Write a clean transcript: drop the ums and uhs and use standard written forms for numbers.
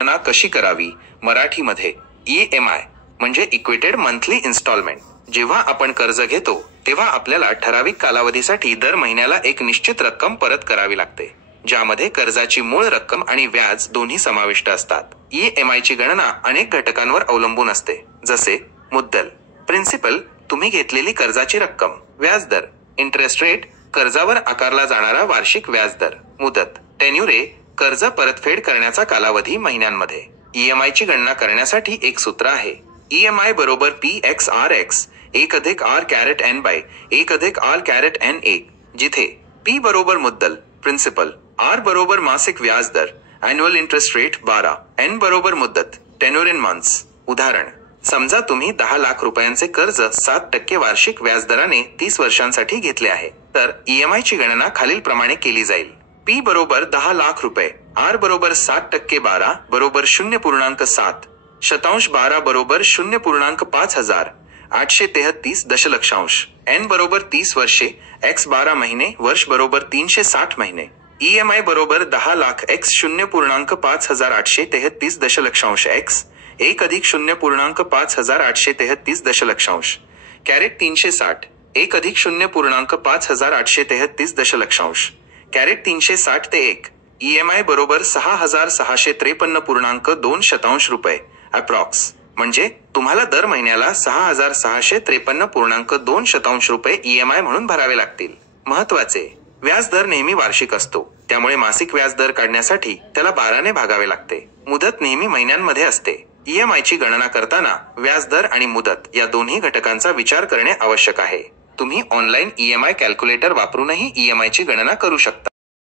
गणना कशी करावी? मराठीमध्ये EMI म्हणजे इक्वेटेड मंथली इन्स्टॉलमेंट. जेव्हा आपण कर्ज घेतो तेव्हा आपल्याला ठराविक कालावधीसाठी दर महिन्याला एक निश्चित रक्कम परत करावी लागते, ज्यामध्ये कर्जाची मूळ रक्कम आणि व्याज दोन्ही समाविष्ट असतात. EMI ची गणना अनेक घटकांवर अवलंबून असते, जसे मुद्दल, प्रिन्सिपल, तुम्ही घेतलेली कर्जाची रक्कम, व्याजदर, इंटरेस्ट रेट, कर्जावर आकारला जाणारा वार्षिक व्याजदर, मुदत, टेन्युरे, कर्ज परतफेड करण्याचा कालावधी महिन्यांमध्ये. EMI ची गणना करण्यासाठी एक सूत्र आहे. EMI बरोबर PXRX 1+R⁻N/1+R⁻N1, जिथे P बरोबर मुद्दल, प्रिन्सिपल, R बरोबर मासिक व्याजदर, अॅन्युअल इंटरेस्ट रेट 12, N बरोबर मुदत, टेन्युर इन मंथ्स. उदाहरण, समजा तुम्ही 10 लाख रुपयांचे कर्ज 7% वार्षिक व्याजदराने 30 वर्षांसाठी घेतले आहे, तर EMI ची गणना खालील प्रमाणे केली जाईल. P बरोबर 10 लाख रुपये, R बरोबर 7% 12 बरोबर 0.7, शतांश 12 बरोबर 0.5000, 833 दशलक्षांश, N बरोबर 30 वर्षे, X 12 महिने, वर्ष बरोबर 360 महिने. EMI बरोबर 10 लाख X 0.5000 833 दशलक्षांश X 1+0.5000 833 दशलक्षांश, कॅरेट 360, 1+0.5000 833 दशलक्षांश, कॅरेट 360 ते 1. EMI बरोबर 6653.2 शतांश रुपये अप्रॉक्स. म्हणजे तुम्हाला दर महिन्याला 6653.2 शतांश रुपये EMI म्हणून भरावे लागतील. महत्वाचे, व्याजदर नेहमी वार्षिक असतो, त्यामुळे मासिक व्याजदर काढण्यासाठी त्याला 12 ने भागावे लागते. मुदत नेहमी महिन्यांमध्ये असते. EMI ची गणना करताना व्याजदर आणि मुदत या दोन्ही घटकांचा विचार करणे आवश्यक आहे. तुम्ही ऑनलाईन EMI कॅल्क्युलेटर वापरूनही EMI ची गणना करू शकता.